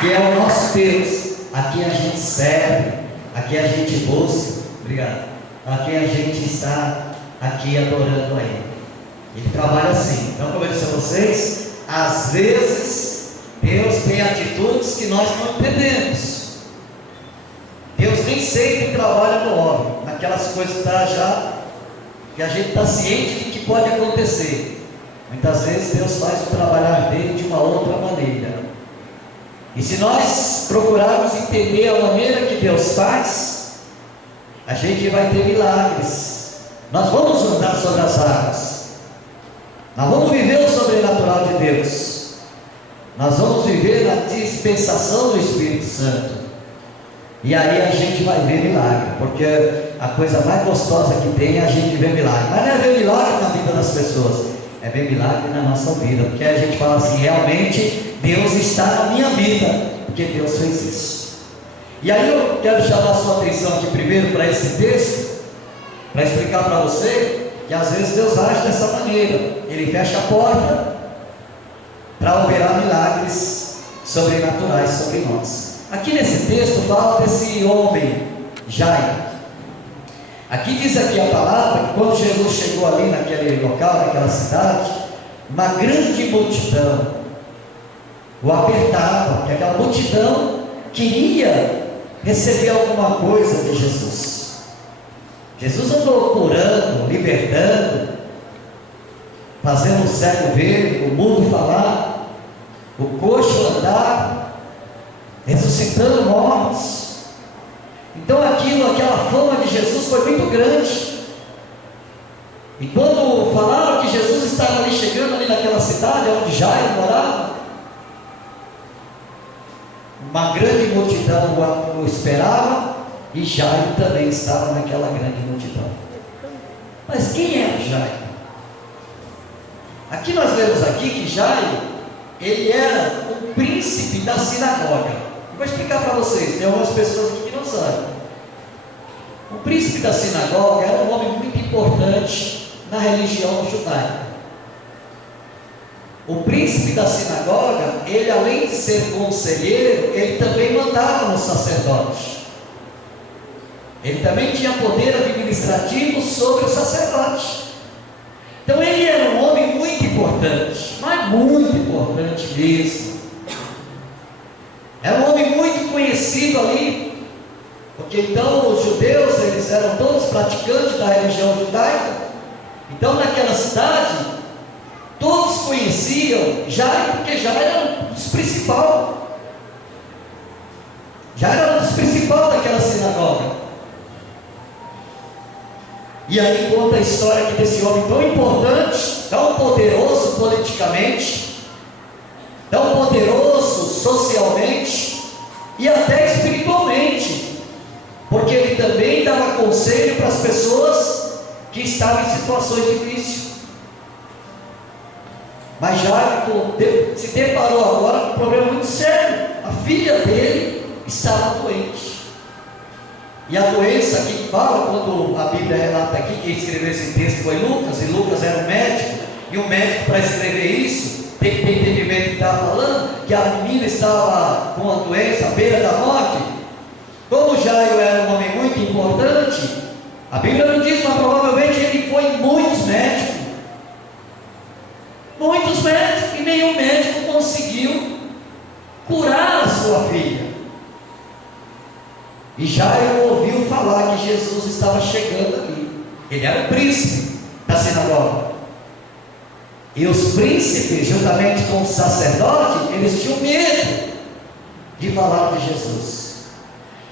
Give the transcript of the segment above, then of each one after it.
que é o nosso Deus, a quem a gente serve, a quem a gente busca, obrigado, a quem a gente está aqui adorando a Ele. Ele trabalha assim. Então, como eu disse a vocês, às vezes Deus tem atitudes que nós não entendemos. Deus nem sempre trabalha no homem, naquelas coisas que que a gente está ciente de que pode acontecer. Muitas vezes Deus faz o trabalhar dele de uma outra maneira. E se nós procurarmos entender a maneira que Deus faz, a gente vai ter milagres. Nós vamos andar sobre as águas. Nós vamos viver o sobrenatural de Deus. Nós vamos viver na dispensação do Espírito Santo. E aí a gente vai ver milagre, porque a coisa mais gostosa que tem é a gente ver milagre. Mas não é ver milagre na vida das pessoas, é ver milagre na nossa vida, porque a gente fala assim, realmente Deus está na minha vida, porque Deus fez isso. E aí eu quero chamar a sua atenção aqui primeiro para esse texto, para explicar para você que às vezes Deus age dessa maneira. Ele fecha a porta para operar milagres sobrenaturais sobre nós. Aqui nesse texto fala desse homem Jairo. Aqui diz aqui a palavra que quando Jesus chegou ali naquele local, naquela cidade, uma grande multidão o apertava, porque aquela multidão queria receber alguma coisa de Jesus. Jesus andou curando, libertando, fazendo o cego ver, o mudo falar, o coxo andar, ressuscitando mortos. Então aquela fama de Jesus foi muito grande. E quando falaram que Jesus estava ali chegando ali naquela cidade onde Jairo morava, uma grande multidão o esperava, e Jairo também estava naquela grande multidão. Mas quem era Jairo? Aqui nós vemos aqui que Jairo, ele era o príncipe da sinagoga. Eu vou explicar para vocês, tem algumas pessoas aqui que não sabem. O príncipe da sinagoga era um homem muito importante na religião judaica. O príncipe da sinagoga, ele além de ser conselheiro, ele também mandava no sacerdote. Ele também tinha poder administrativo sobre o sacerdote. Então ele era um homem muito importante, mas muito importante mesmo. Era um homem muito conhecido ali, porque então os judeus, eles eram todos praticantes da religião judaica. Então naquela cidade, todos conheciam Jairo, porque Jairo era um dos principais. Jairo era um dos principais daquela sinagoga. E aí conta a história aqui desse homem tão importante, tão poderoso politicamente, tão poderoso socialmente e até espiritualmente, porque ele também dava conselho para as pessoas que estavam em situações difíceis. Mas Jairo se deparou agora com um problema muito sério. A filha dele estava doente. E a doença que fala, quando a Bíblia relata aqui, quem escreveu esse texto foi Lucas, e Lucas era um médico, e um médico, para escrever isso, tem que ter entendimento que estava falando, que a menina estava com uma doença à beira da morte. Como Jairo era um homem muito importante, a Bíblia não diz, mas provavelmente ele foi em muitos médicos, e nenhum médico conseguiu curar a sua filha. E Jairo ouviu falar que Jesus estava chegando ali. Ele era o príncipe da sinagoga. E os príncipes, juntamente com os sacerdotes, eles tinham medo de falar de Jesus.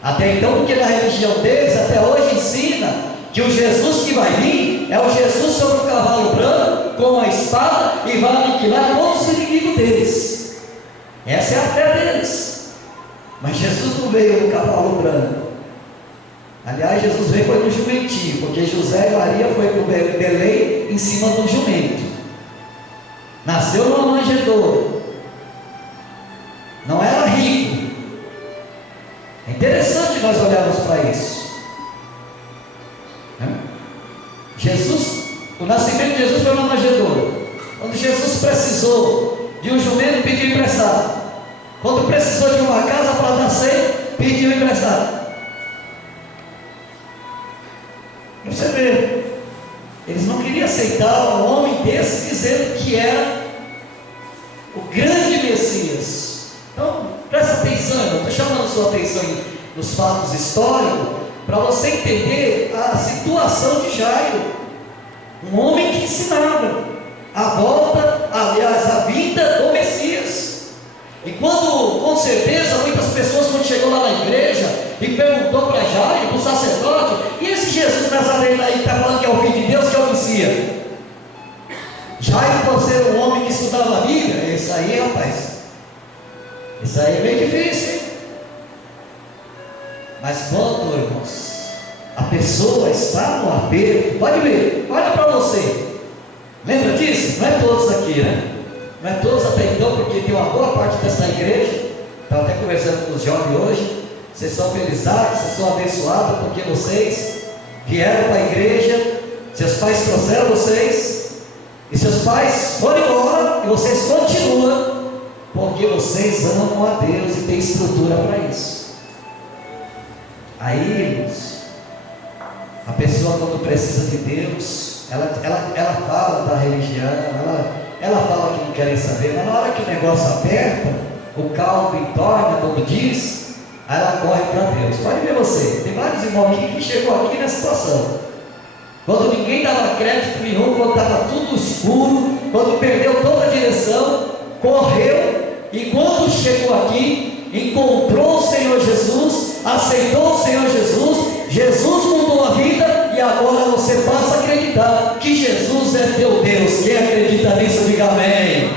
Até então, porque na religião deles, até hoje ensina que o Jesus que vai vir é o Jesus sobre o cavalo branco, com a espada, e vai aniquilar todos os inimigos deles. Essa é a fé deles. Mas Jesus não veio no cavalo branco. Aliás, Jesus veio foi no jumentinho, porque José e Maria foi para Belém em cima de um jumento. Nasceu numa manjedoura. Não era rico. É interessante nós olharmos para isso. Jesus, o nascimento de Jesus foi numa manjedoura. Quando Jesus precisou de um jumento, pediu emprestado. Quando precisou de uma casa para dar ceia, pediu emprestado. Você vê, eles não queriam aceitar um homem desse dizendo que era o grande Messias. Então, presta atenção, eu estou chamando a sua atenção nos fatos históricos, para você entender a situação de Jairo, um homem que ensinava a volta, aliás, a vinda do Messias. E quando, com certeza, muitas pessoas, quando chegou lá na igreja e perguntou para Jairo, para o sacerdote, e esse Jesus Nazareno aí que está falando que é o Filho de Deus, que é o Messias? Jairo, por ser um homem que estudava a Bíblia, isso aí, rapaz, isso aí é meio difícil, hein? Mas quando, irmãos, a pessoa está no aperto, pode ver, olha para você, lembra disso? Não é todos aqui, né? Não é todos até então, porque tem uma boa parte dessa igreja, estava até conversando com os jovens hoje, vocês são felizados, vocês são abençoados, porque vocês vieram para a igreja, seus pais trouxeram vocês, e seus pais foram embora, e vocês continuam, porque vocês amam a Deus e têm estrutura para isso. Aí, irmãos, a pessoa quando precisa de Deus, ela fala da religião, ela fala que não querem saber, mas na hora que o negócio aperta, o caldo entorna, como diz, aí ela corre para Deus. Pode ver você, tem vários irmãos aqui que chegou aqui nessa situação. Quando ninguém dava crédito nenhum, quando estava tudo escuro, quando perdeu toda a direção, correu, e quando chegou aqui, encontrou o Senhor Jesus, aceitou o Senhor Jesus, Jesus mudou a vida, e agora você passa a acreditar que Jesus é teu Deus. Quem acredita nisso, diga amém.